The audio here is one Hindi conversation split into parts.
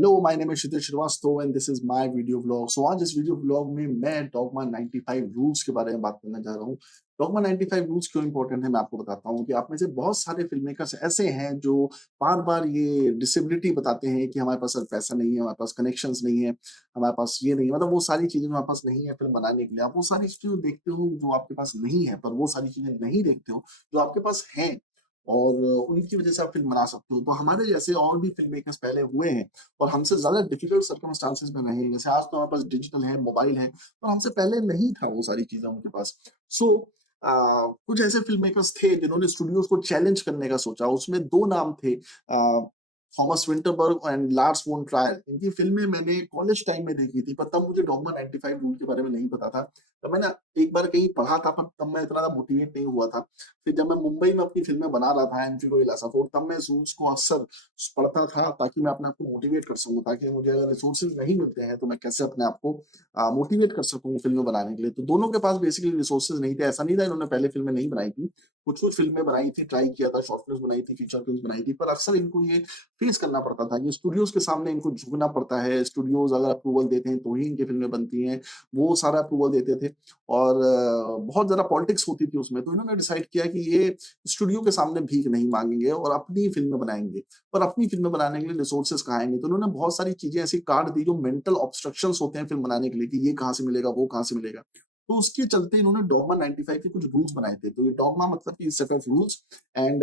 Hello, my name is Kshitij Srivastava and this is my video vlog. So आज इस वीडियो व्लॉग में मैं डॉगमा 95 रूल्स के बारे में बात करना चाह रहा हूँ। डॉगमा 95 रूल्स क्यों इंपॉर्टेंट है मैं आपको बताता हूँ कि आप में से बहुत सारे फिल्म मेकर्स ऐसे हैं जो बार-बार ये डिसेबिलिटी बताते हैं कि हमारे पास पैसा नहीं है, हमारे पास कनेक्शंस नहीं है, हमारे पास ये नहीं है, मतलब वो सारी चीज़ें हमारे पास नहीं है फिल्म बनाने के लिए। आप वो सारी चीज़ें देखते हो जो आपके पास नहीं है, पर वो सारी चीज़ें नहीं देखते हो जो आपके पास हैं और उनकी वजह से आप फिल्म बना सकते हो। तो हमारे जैसे और भी फिल्म मेकर्स पहले हुए हैं और हमसे ज़्यादा डिफिकल्ट सर्कमस्टांसेस में रहे हैं। जैसे आज तो हमारे पास डिजिटल है, मोबाइल है, पर हमसे पहले नहीं था वो सारी चीज़ें उनके पास। सो कुछ ऐसे फ़िल्म मेकर्स थे जिन्होंने स्टूडियोज़ को चैलेंज करने का सोचा। उसमें 2 नाम थे Thomas Vinterberg and Lars von Trier. इनकी फ़िल्में मैंने कॉलेज टाइम में देखी थी, पर तब मुझे डॉग्मा 95 रूल के बारे में नहीं पता था। तब मैंने एक बार कहीं पढ़ा था, पर तब मैं इतना मोटिवेट नहीं हुआ था। फिर जब मैं मुंबई में अपनी फ़िल्में बना रहा था एमफिल इलासाफोर्ड, तब मैं इस रूल्स को अक्सर पढ़ता था ताकि मैं अपने आप को मोटिवेट कर सकूँ, ताकि मुझे अगर रिसोर्सेज़ नहीं मिलते हैं, तो मैं कैसे अपने आप को मोटिवेट कर सकूँ फ़िल्में बनाने के लिए। तो दोनों के पास बेसिकली रिसोर्सेज़ नहीं थे। ऐसा नहीं था इन्होंने पहले फ़िल्में नहीं बनाई थी। कुछ-कुछ फ़िल्में बनाई थी, ट्राई किया था, शॉर्ट फ़िल्म्स बनाई थी, फीचर फ़िल्म्स बनाई थी, पर अक्सर इनको ये फेस करना पड़ता था कि स्टूडियोज़ के सामने इनको झुकना पड़ता है। स्टूडियोज़ अगर अप्रूवल देते हैं, तो ही इनकी फ़िल्में बनती हैं। वो सारा अप्रूवल देते थे और बहुत ज़्यादा पॉलिटिक्स होती थी उसमें। तो इन्होंने डिसाइड किया कि ये स्टूडियो के सामने भीख नहीं माँगेंगे और अपनी फ़िल्में बनाएँगे। पर अपनी फ़िल्में बनाने के लिए रिसोर्सेज़ कहाँ आएँगे? तो उन्होंने बहुत सारी चीज़ें ऐसी काट दी जो मेंटल ऑब्स्ट्रक्शंस होते हैं फ़िल्म बनाने के लिए कि ये कहाँ से मिलेगा, वो कहाँ से मिलेगा। तो उसके चलते इन्होंने डॉग्मा 95 के कुछ रूल्स बनाए थे। तो ये डॉग्मा मतलब कि सेट ऑफ रूल्स एंड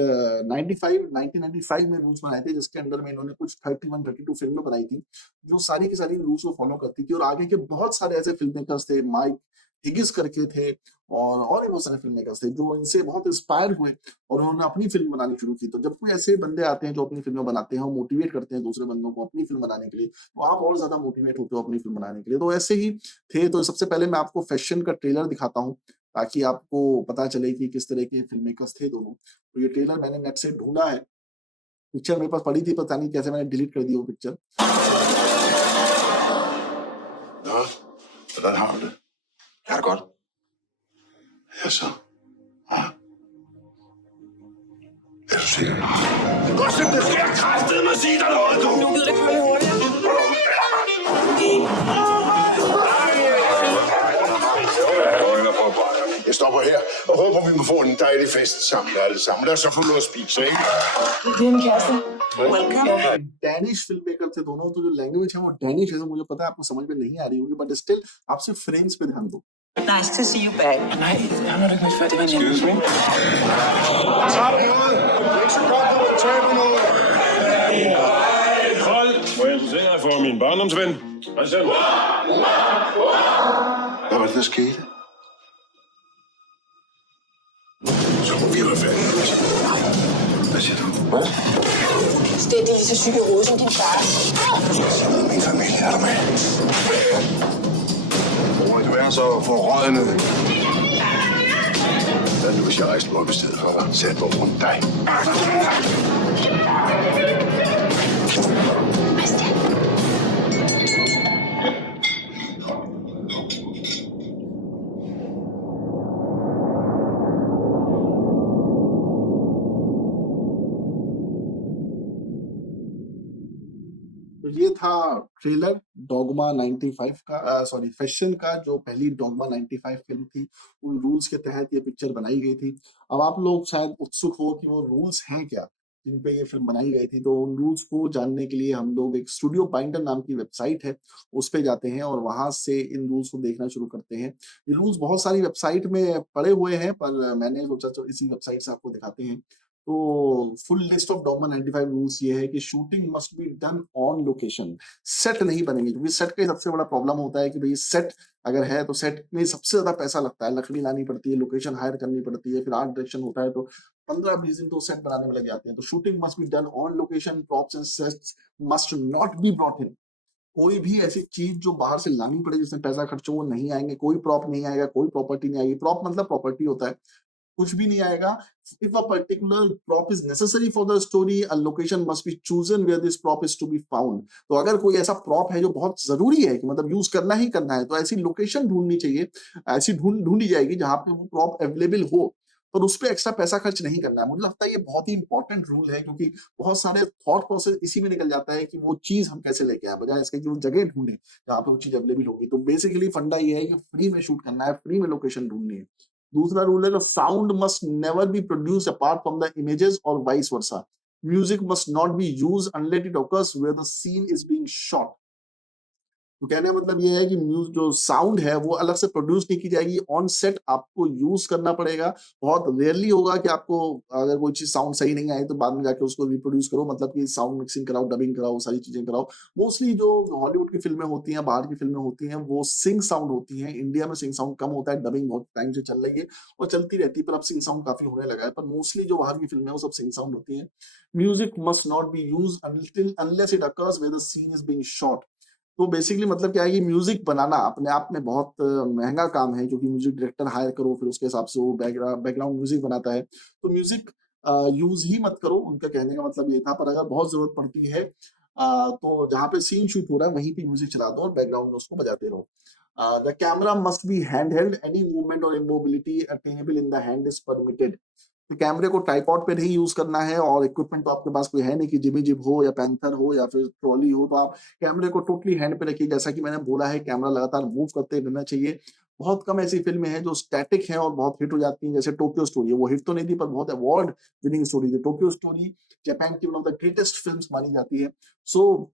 1995 में रूल्स बनाए थे जिसके अंडर में इन्होंने कुछ 31-32 फ़िल्में बनाई थी, जो सारी की सारी रूल्स को फ़ॉलो करती थी और आगे के बहुत सारे ऐसे फ़िल्म मेकर्स थे, माइक हिगिस करके थे और भी बहुत सारे फ़िल्म मेकर्स थे जो इनसे बहुत इंस्पायर हुए और उन्होंने अपनी फ़िल्म बनानी शुरू की। तो जब कोई ऐसे बंदे आते हैं जो अपनी फ़िल्में बनाते हैं और मोटिवेट करते हैं दूसरे बंदों को अपनी फ़िल्म बनाने के लिए, तो आप और ज़्यादा मोटिवेट होते हो अपनी फ़िल्म बनाने के लिए। तो ऐसे ही थे, तो सबसे पहले मैं आपको फैशन का ट्रेलर दिखाता हूँ, ताकि आपको पता चले कि किस तरह के फ़िल्म मेकर्स थे दोनों। तो ये ट्रेलर मैंने नेट से ढूँढा है। पिक्चर मेरे पास पड़ी थी, पता नहीं कैसे मैंने डिलीट कर दी वो picture. Nå, hvordan har du det? Er det godt? Ja, så. Ja. Er du sikker? Gustav, det skal jeg kraftedeme sige dig noget, du! Du gider ikke med Jeg stopper her og håber, vi må få en dejlig fest sammen alle sammen. Lad os så få noget at spise, ikke? Det er en kæreste. Welcome. Danish film maker थे दोनों, तो जो लैंग्वेज है वो डैनिश है, तो मुझे पता है आपको समझ में नहीं आ रही होगी, बट स्टिल आप सिर्फ फ्रेम्स पे ध्यान दो। Nice to see you back. Nej, han er da ikke færdig med Excuse me? Tag noget! Ikke så godt, når du taber noget! Hold! Må jeg se jer for min barndomsven? Christian? Hvad var det, der skete? Så må vi være færdige. Hvad siger du? Hvad? Det er lige så syg i hovedet som din far. Sig noget, min familie er der med. Hvor må det være så forrådende? Hvad nu, hvis jeg rejste mig op i stedet for dig? Sæt mig rundt dig. तो ये था ट्रेलर डॉग्मा 95 का, सॉरी फैशन का, जो पहली डॉग्मा 95 फ़िल्म थी, उन रूल्स के तहत ये पिक्चर बनाई गई थी। अब आप लोग शायद उत्सुक हो कि वो रूल्स हैं क्या, जिन पे ये फ़िल्म बनाई गई थी? तो उन रूल्स को जानने के लिए हम लोग एक स्टूडियो बाइंडर नाम की वेबसाइट है, उस पे जाते हैं और वहाँ से इन रूल्स को देखना शुरू करते हैं। ये रूल्स बहुत सारी वेबसाइट में पड़े हुए हैं, पर मैंने सोचा चलो इसी वेबसाइट से आपको दिखाते हैं। तो full list of dogma 95 rules ये है कि shooting must be done on location. Set नहीं बनेंगे, क्योंकि सेट का ही सबसे बड़ा प्रॉब्लम होता है कि भई सेट अगर है तो सेट में सबसे ज़्यादा पैसा लगता है, लकड़ी लानी पड़ती है, लोकेशन हायर करनी पड़ती है, फिर आर्ट डायरेक्शन होता है, तो 15-20 दिन तो सेट बनाने में लग जाते हैं। तो shooting must be done on location, props and sets must not be brought in. कोई भी ऐसी चीज़ जो बाहर से लानी पड़े जिसमें पैसा खर्च हो, वो नहीं आएँगे, कोई प्रॉप नहीं आएगा, कोई प्रॉपर्टी नहीं आएगी। प्रॉप मतलब प्रॉपर्टी होता है, कुछ भी नहीं आएगा। If a particular prop is necessary for the story, a location must be chosen where this prop is to be found. तो अगर कोई ऐसा prop है जो बहुत ज़रूरी है कि मतलब यूज़ करना ही करना है, तो ऐसी लोकेशन ढूँढनी चाहिए, ऐसी ढूँढी जाएगी जहाँ पे वो prop अवेलेबल हो। पर उस पे एक्स्ट्रा पैसा खर्च नहीं करना है। मुझे लगता है ये बहुत ही इंपॉर्टेंट रूल है, क्योंकि बहुत सारे थॉट प्रोसेस इसी में निकल जाता है कि वो चीज़ हम कैसे लेके आएँ, बजाय इसके कि वो जगह ढूँढें, जहाँ पे वो चीज़ अवेलेबल होगी। तो बेसिकली फंडा ये है कि फ्री में शूट करना है, फ्री में लोकेशन ढूँढनी है। दूसरा रूल है, the sound must never be produced apart from the images और vice versa. Music must not be used unless it occurs where the scene is being shot. तो कहने का मतलब ये है कि म्यूज जो साउंड है वो अलग से प्रोड्यूस नहीं की जाएगी, ऑन सेट आपको यूज करना पड़ेगा। बहुत रेयरली होगा कि आपको अगर कोई चीज साउंड सही नहीं आई तो बाद में जाके उसको रिप्रोड्यूस करो, मतलब कि साउंड मिक्सिंग कराओ, डबिंग कराओ, सारी चीजें कराओ। मोस्टली जो हॉलीवुड की फिल्में होती हैं, बाहर की फिल्में होती हैं, वो सिंग साउंड होती हैं। इंडिया में सिंग साउंड कम होता है, डबिंग बहुत टाइम से चल रही है और चलती रहती है, पर अब सिंग साउंड काफी होने लगा है। पर मोस्टली जो बाहर की फिल्में हैं वो सब सिंग साउंड होती है। Music must not be use unless it occurs where the scene is being shot. तो बेसिकली मतलब क्या है कि म्यूजिक बनाना अपने आप में बहुत महंगा काम है, क्योंकि म्यूजिक डायरेक्टर हायर करो, फिर उसके हिसाब से वो बैकग्राउंड म्यूजिक बनाता है। तो म्यूजिक यूज ही मत करो, उनका कहने का मतलब ये था। पर अगर बहुत जरूरत पड़ती है तो जहाँ पे सीन शूट हो रहा है वहीं पे म्यूजिक चला दो और बैकग्राउंड में उसको बजाते रहो। The camera must be hand held, any movement और immobility attainable in the hand is permitted. तो कैमरे को ट्राइपॉड पे नहीं यूज करना है, और इक्विपमेंट तो आपके पास कोई है नहीं कि जिमी जिप हो या पैंथर हो या फिर ट्रॉली हो, तो आप कैमरे को टोटली हैंड पे रखिए। जैसा कि मैंने बोला है, कैमरा लगातार मूव करते रहना चाहिए। बहुत कम ऐसी फिल्में हैं जो स्टैटिक हैं और बहुत हिट हो जाती हैं, जैसे टोक्यो स्टोरी है। वो हिट तो नहीं थी पर बहुत अवार्ड विनिंग स्टोरी थी। टोक्यो स्टोरी जापान की one of the greatest films मानी जाती है। सो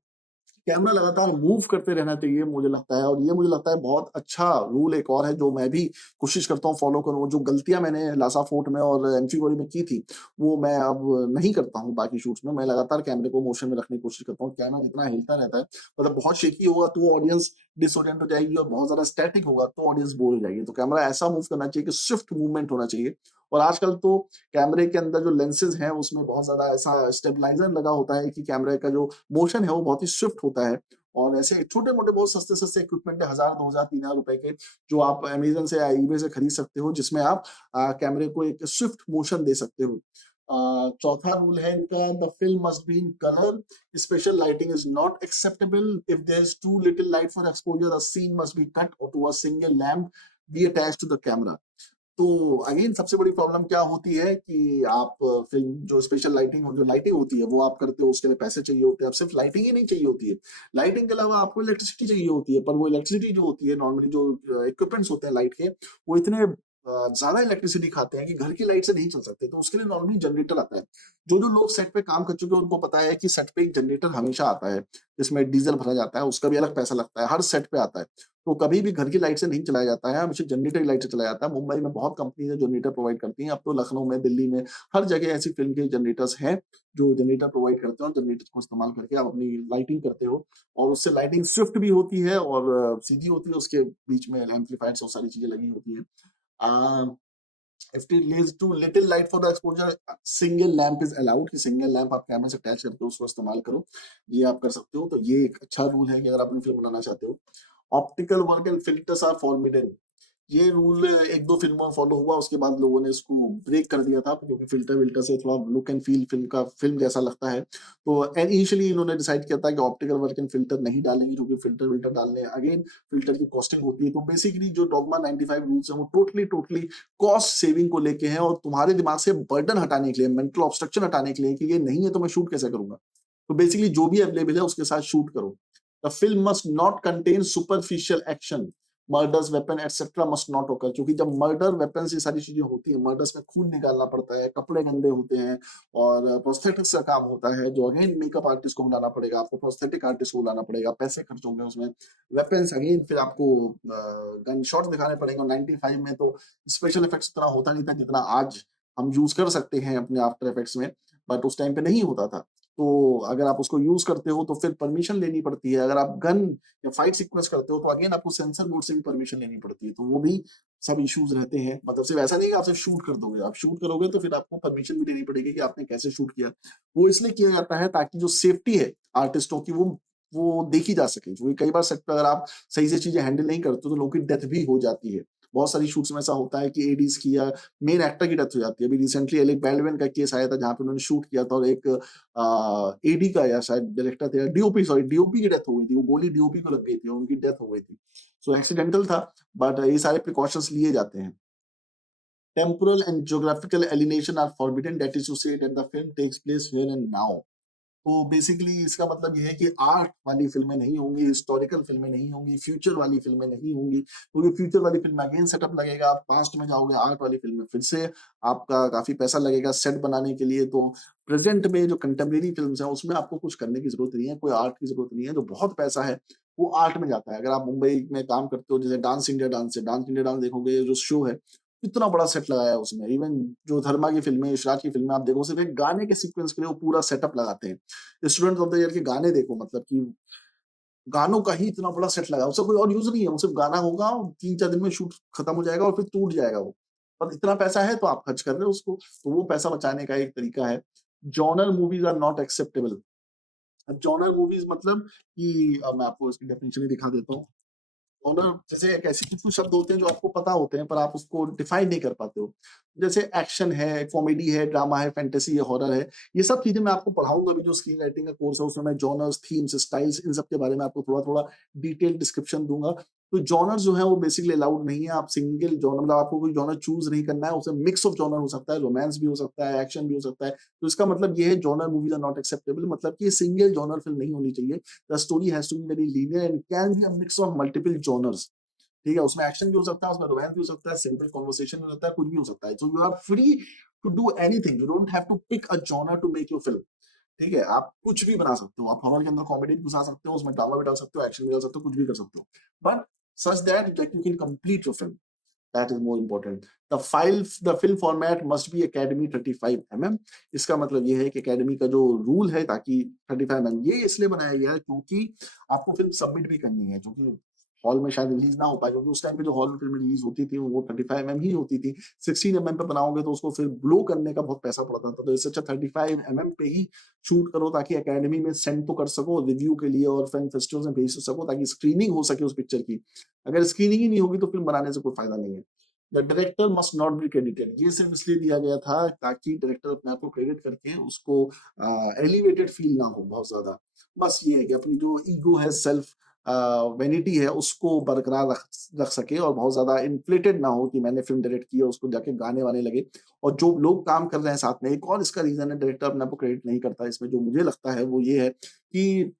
कैमरा लगातार मूव करते रहना चाहिए, मुझे लगता है। और ये मुझे लगता है बहुत अच्छा रूल एक और है जो मैं भी कोशिश करता हूँ फॉलो करूँ। जो गलतियां मैंने लासा फोर्ट में और एमसी गोरी में की थी, वो मैं अब नहीं करता हूँ बाकी शूट्स में। मैं लगातार कैमरे को मोशन में रखने की कोशिश करता हूँ। कैमरा जितना हिलता रहता है, मतलब बहुत शेकी होगा तो ऑडियंस डिसोरिएंट हो जाएगी, और बहुत ज्यादा स्टैटिक होगा तो ऑडियंस बोर हो जाएगी। तो कैमरा ऐसा मूव करना चाहिए कि स्विफ्ट मूवमेंट होना चाहिए। और आजकल तो कैमरे के अंदर जो लेंसेज हैं उसमें बहुत ज्यादा ऐसा स्टेबलाइजर लगा होता है कि कैमरे का जो मोशन है वो बहुत ही स्विफ्ट होता है। और ऐसे छोटे-मोटे बहुत सस्ते-सस्ते इक्विपमेंट है, 1000, 2000, 3000 रुपए के, जो आप अमेज़न से या ईबे से खरीद सकते हो, जिसमें आप कैमरे को एक स्विफ्ट मोशन दे सकते हो। चौथा रूल है इनका, the film must be in colour, special lighting is not acceptable. If there is too little light for exposure, the scene must be cut और to a single lamp be attached to the camera. तो अगेन सबसे बड़ी प्रॉब्लम क्या होती है कि आप फिल्म जो स्पेशल लाइटिंग और जो लाइटिंग होती है वो आप करते हो, उसके लिए पैसे चाहिए होते हैं। अब सिर्फ लाइटिंग ही नहीं चाहिए होती है, लाइटिंग के अलावा आपको इलेक्ट्रिसिटी चाहिए होती है। पर वो इलेक्ट्रिसिटी जो होती है, नॉर्मली जो इक्विपमेंट्स होते हैं लाइट के, वो इतने ज्यादा इलेक्ट्रिसिटी खाते हैं कि घर की लाइट से नहीं चल सकते। तो उसके लिए नॉर्मली जनरेटर आता है। जो लोग सेट पे काम कर चुके हैं उनको पता है कि सेट पे एक जनरेटर हमेशा आता है, जिसमें डीजल भरा जाता है, उसका भी अलग पैसा लगता है, हर सेट पे आता है। तो कभी भी घर की लाइट से नहीं चलाया जाता है, हमेशा जनरेटर की लाइट से चलाया जाता है। मुंबई में बहुत कंपनी है जनरेटर प्रोवाइड करती हैं। अब तो लखनऊ में, दिल्ली में, हर जगह ऐसी फिल्म के जनरेटर्स हैं जो जनरेटर प्रोवाइड करते हैं, और जनरेटर को इस्तेमाल करके आप अपनी लाइटिंग करते हो। और उससे लाइटिंग स्विफ्ट भी होती है और सीधी होती है, उसके बीच में एम्पलीफायर्स और सारी चीजें लगी होती हैं। If it leads to little light for the exposure, single lamp is allowed, कि सिंगल लैंप आप कैमरे से अटैच करके उसको इस्तेमाल करो। ये आप कर सकते हो। तो ये एक अच्छा रूल है कि अगर आप अपनी फिल्म बनाना चाहते हो। Optical work and filters are forbidden. ये रूल एक दो फिल्मों में फॉलो हुआ, उसके बाद लोगों ने इसको ब्रेक कर दिया था, क्योंकि फिल्टर विल्टर से थोड़ा लुक एंड फील फिल्म जैसा लगता है। तो इनिशियली इन्होंने डिसाइड किया था कि ऑप्टिकल वर्क एंड फिल्टर नहीं डालेंगे, क्योंकि फिल्टर विल्टर डालने अगेन फिल्टर की कॉस्टिंग होती है। तो बेसिकली जो डॉगमा 95 रूल्स है वो टोटली कॉस्ट सेविंग को लेके हैं, और तुम्हारे दिमाग से बर्डन हटाने के लिए, मेंटल ऑब्स्ट्रक्शन हटाने के लिए कि ये नहीं है तो मैं शूट कैसे करूंगा। तो बेसिकली जो भी अवेलेबल है उसके साथ शूट करो। The film must not contain superficial action, murders, weapon etcetera must not ओकर। क्योंकि जब मर्डर, वेपन ये सारी चीजें होती है, मर्डर्स में खून निकालना पड़ता है, कपड़े गंदे होते हैं, और प्रोस्थेटिक्स का काम होता है, जो अगेन मेकअप आर्टिस्ट को बुलाना पड़ेगा, आपको प्रोस्थेटिक आर्टिस्ट को बुलाना पड़ेगा, पैसे खर्च होंगे उसमें। वेपन्स अगेन फिर आपको गन शॉट दिखाने पड़ेंगे। 95 में तो स्पेशल इफेक्ट्स इतना होता नहीं था जितना आज हम यूज कर सकते हैं अपने आफ्टर इफेक्ट्स में, बट उस टाइम पे नहीं होता था। तो अगर आप उसको यूज करते हो तो फिर परमिशन लेनी पड़ती है। अगर आप गन या फाइट सीक्वेंस करते हो तो अगेन आपको सेंसर बोर्ड से भी परमिशन लेनी पड़ती है। तो वो भी सब इश्यूज रहते हैं। मतलब सिर्फ ऐसा नहीं कि आप सिर्फ शूट कर दोगे, आप शूट करोगे तो फिर आपको परमिशन भी लेनी पड़ेगी कि आपने कैसे शूट किया। वो इसलिए किया जाता है ताकि जो सेफ्टी है आर्टिस्टों की वो देखी जा सके। क्योंकि कई बार सेट पे अगर आप सही से चीजें हैंडल नहीं करते तो लोगों की डेथ भी हो जाती है। बहुत सारी शूट्स में ऐसा होता है कि एडीज की या मेन एक्टर की डेथ हो जाती है। अभी रिसेंटली एलेक बैल्डविन का केस आया था जहाँ पे उन्होंने शूट किया था और एक एडी का या शायद डायरेक्टर थे, डीओपी, सॉरी डीओपी की डेथ हो गई थी। वो गोली डीओपी को लग गई थी और उनकी डेथ हो गई थी। सो एक्सीडेंटल था, बट ये सारे प्रिकॉशंस लिए जाते हैं। Temporal and geographical alienation are forbidden, that is to say that the film takes place here and now. तो बेसिकली इसका मतलब ये है कि आर्ट वाली फिल्में नहीं होंगी, हिस्टोरिकल फिल्में नहीं होंगी, फ्यूचर वाली फिल्में नहीं होंगी, क्योंकि फ्यूचर वाली फिल्म में अगेन सेटअप लगेगा, आप पास्ट में जाओगे, आर्ट वाली फिल्म में फिर से आपका काफ़ी पैसा लगेगा सेट बनाने के लिए। तो प्रेज़ेंट में जो कंटेम्परेरी फ़िल्म्स हैं, उसमें आपको कुछ करने की ज़रूरत नहीं है, कोई आर्ट की ज़रूरत नहीं है, जो बहुत पैसा है, वो आर्ट में जाता है। अगर आप मुंबई में काम करते हो, जैसे डांस इंडिया डांस है, डांस इंडिया डांस देखोगे, जो शो है, इतना बड़ा सेट लगाया है उसमें। इवन जो धर्मा की फ़िल्में, यशराज की फ़िल्में आप देखो, सिर्फ़ एक गाने के सीक्वेंस के लिए वो पूरा सेटअप लगाते हैं। स्टूडेंट्स ऑफ द ईयर के गाने देखो, मतलब कि गानों का ही इतना बड़ा सेट लगा है, उसका कोई और यूज़ नहीं है, वो सिर्फ़ गाना होगा, 3-4 दिन में शूट खत्म हो जाएगा और फिर टूट जाएगा वो। और इतना पैसा है तो आप खर्च कर रहे हो उसको, तो वो पैसा बचाने का एक तरीका है। Genre movies are not acceptable. अब जॉनर मूवीज़ मतलब कि मैं आपको इसकी डेफिनिशन ही दिखा देता हूँ। ऑनर जैसे एक ऐसे कुछ शब्द होते हैं जो आपको पता होते हैं पर आप उसको डिफाइन नहीं कर पाते हो। जैसे एक्शन है, कॉमेडी है, ड्रामा है, फैंटेसी है, हॉरर है। ये सब चीज़ें मैं आपको पढ़ाऊँगा अभी जो स्क्रीन राइटिंग का कोर्स है उसमें मैं जॉनर्स, थीम्स, स्टाइल्स इन सब के बारे में आपको थोड़ा-थोड़ा डिटेल्ड डिस्क्रिप्शन दूँगा। तो जॉनर्स जो है वो बेसिकली अलाउड नहीं है। आप सिंगल जॉनर मतलब आपको कोई जॉनर चूज़ नहीं करना है, उसमें मिक्स ऑफ जॉनर हो सकता है, रोमांस भी हो सकता है, एक्शन भी हो सकता है। तो इसका मतलब ये है genre movies are not acceptable मतलब कि सिंगल जॉनर फिल्म नहीं होनी चाहिए। The story has to be very linear and can be a mix of multiple genres. ठीक है, उसमें एक्शन भी हो सकता है, उसमें रोमांस भी हो सकता है, सिंपल कन्वर्सेशन भी हो सकता है, कुछ भी हो सकता है। So you are free to do anything, you don't have to pick a genre to make your film. ठीक है, आप कुछ भी बना सकते हो, आप हॉरर के अंदर कॉमेडी भी घुसा सकते हो, उसमें ड्रामा भी डाल सकते हो, एक्शन भी डाल सकते हो, कुछ भी कर सकते हो। But such that you can complete your film, that is more important. The film format must be academy 35 mm। इसका मतलब ये है कि अकेडमी का जो रूल है ताकि 35 mm ये इसलिए बनाया गया है क्योंकि आपको फिल्म सबमिट भी करनी है, जो कि हॉल में शायद रिलीज ना हो पाए, क्योंकि उस टाइम पे जो हॉल में फिल्म रिलीज होती थी वो 35 mm ही होती थी। 16 mm पे बनाओगे तो उसको फिर ब्लो करने का बहुत पैसा पड़ता था, तो इससे अच्छा 35 mm पे ही शूट करो ताकि अकेडमी में सेंड तो कर सको रिव्यू के लिए और फिल्म फेस्टिवल में भेज तो सको ताकि स्क्रीनिंग हो सके उस पिक्चर की। अगर स्क्रीनिंग ही नहीं होगी तो फिल्म बनाने से कोई फायदा नहीं है। The director must not be credited, ये सिर्फ इसलिए दिया गया था ताकि डायरेक्टर अपने आप को क्रेडिट करके उसको एलिवेटेड फील ना हो बहुत ज्यादा। बस ये है कि अपनी जो ईगो है, सेल्फ वैनिटी है, उसको बरकरार रख सके और बहुत ज्यादा इन्फ्लेटेड ना हो कि मैंने फिल्म डायरेक्ट की है उसको जाके गाने वाने लगे। और जो लोग काम कर रहे हैं साथ में, एक और इसका रीजन है डायरेक्टर अपने आप को क्रेडिट नहीं करता इसमें, जो मुझे लगता है वो ये है कि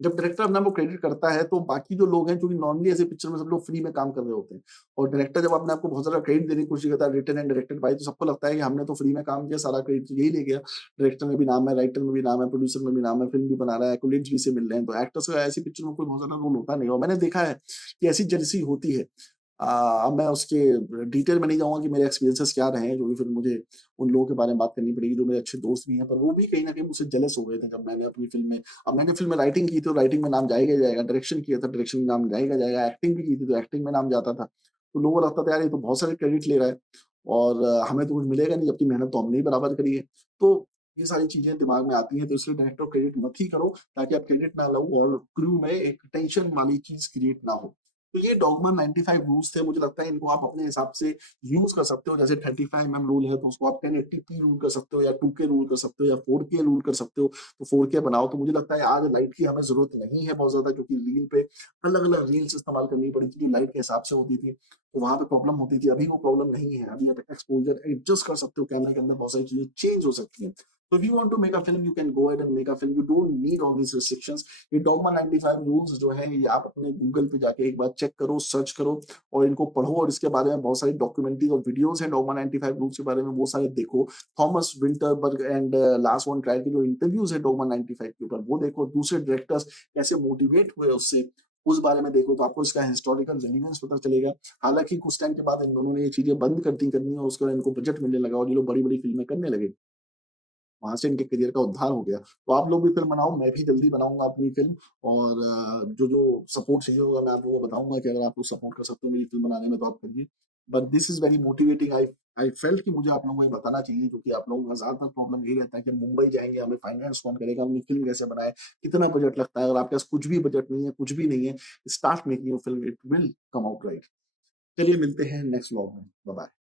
जब डायरेक्टर अपने आप को क्रेडिट करता है तो बाकी जो लोग हैं, क्योंकि नॉर्मली ऐसे पिक्चर में सब लोग फ्री में काम कर रहे होते हैं और डायरेक्टर जब अपने आप को बहुत ज्यादा क्रेडिट देने की कोशिश करता है, रिटन एंड डायरेक्टेड बाय, तो सबको लगता है कि हमने तो फ्री में काम किया, सारा क्रेडिट तो यही ले गया। डायरेक्टर में भी नाम है, राइटर में भी नाम है, प्रोड्यूसर में भी नाम है, फिल्म भी बना रहा है, एक्colades भी इसे मिल रहे हैं, तो एक्टर्स का ऐसी पिक्चर में कोई बहुत ज्यादा रोल होता नहीं। और मैंने देखा है कि ऐसी जेलसी होती है। अब मैं उसके डिटेल में नहीं जाऊँगा कि मेरे एक्सपीरियंसेस क्या रहे हैं, जो भी फिर मुझे उन लोगों के बारे में बात करनी पड़ेगी जो मेरे अच्छे दोस्त भी हैं, पर वो भी कहीं न कहीं मुझसे जेलस हो गए थे जब मैंने अपनी फ़िल्म में, अब मैंने फ़िल्म में राइटिंग की थी तो राइटिंग में नाम जाएगा ही जाएगा, डायरेक्शन किया था डायरेक्शन में नाम जाएगा ही जाएगा, एक्टिंग भी की थी तो एक्टिंग में नाम जाता था। तो लोगों को लगता था यार ये तो बहुत सारे क्रेडिट ले रहा है और हमें तो कुछ मिलेगा नहीं, जबकि मेहनत तो हमने ही बराबर करी है। तो ये सारी चीज़ें दिमाग में आती हैं, तो इसलिए डायरेक्टर को क्रेडिट मत ही करो ताकि आप क्रेडिट ना लो और क्रू में एक टेंशन वाली चीज़ क्रिएट ना हो। तो ये डॉगमा 95 रूल्स थे, मुझे लगता है इनको आप अपने हिसाब से यूज़ कर सकते हो। जैसे 35 रूल है तो उसको आप 1080p रूल कर सकते हो या 2K रूल कर सकते हो या 4K रूल कर सकते हो, तो 4K बनाओ। तो मुझे लगता है आज लाइट की हमें ज़रूरत नहीं है बहुत ज़्यादा, क्योंकि रील पे अलग-अलग रील्स इस्तेमाल करनी पड़ी थी जो लाइट के हिसाब से होती थी, तो वहाँ पे प्रॉब्लम होती थी। अभी वो प्रॉब्लम नहीं है, अभी आप एक्सपोज़र एडजस्ट कर सकते हो, कैमरे के अंदर बहुत सारी चीज़ें चेंज हो सकती हैं। So if you want to make a film, you can go ahead and make a film. You don't need all these restrictions. ये डॉगमा 95 रूल्स जो हैं ये आप अपने गूगल पे जाके एक बार चेक करो, सर्च करो और इनको पढ़ो और इसके बारे में बहुत सारी डॉक्यूमेंट्रीज और वीडियोस हैं डॉगमा 95 रूल्स के बारे में, वो सारे देखो। Thomas Vinterberg and Lars von Trier के जो इंटरव्यूज है डॉगमा 95 के ऊपर वो देखो, दूसरे डायरेक्टर्स कैसे मोटिवेट हुए उससे, उस बारे में देखो, तो आपको इसका हिस्टोरिकल रेलेवेंस पता चलेगा। हालांकि कुछ टाइम के बाद इन दोनों ने ये चीजें बंद कर दी करनी और उसके बाद इनको बजट मिलने लगा और ये लोग बड़ी बड़ी फिल्में करने लगे, वहाँ से इनके करियर का उद्धार हो गया। तो आप लोग भी फ़िल्म बनाओ, मैं भी जल्दी बनाऊँगा अपनी फ़िल्म और जो-जो सपोर्ट चाहिए होगा मैं आप लोगों को बताऊँगा कि अगर आप लोग सपोर्ट कर सकते हो मेरी फ़िल्म बनाने में तो आप करिए। But this is very motivating, I felt कि मुझे आप लोगों को ये बताना चाहिए, क्योंकि आप लोगों का ज़्यादातर प्रॉब्लम यही रहता है कि मुंबई जाएँगे, हमें फाइनेंस कौन करेगा, अपनी फ़िल्म कैसे बनाएँ, कितना बजट लगता है, अगर आपके पास कुछ भी बजट नहीं है, कुछ भी नहीं है, start making your film, it will come out right. चलिए मिलते हैं नेक्स्ट व्लॉग में। Bye bye.